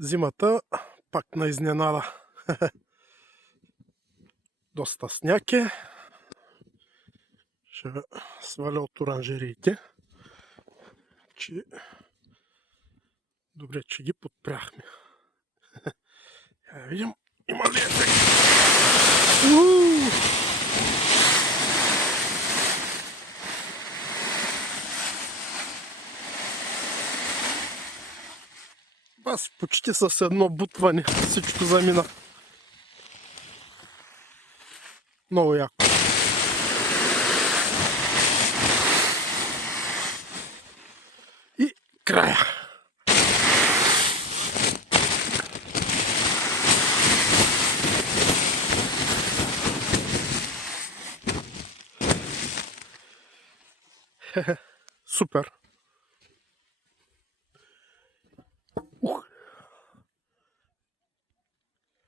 Зимата пак на изненада. Доста сняг е. Ще сваля от оранжериите. Добре, че ги подпряхме. Видим, има ли ефект? Аз почти с едно бутване всичко замина. Много яко. И края. Супер.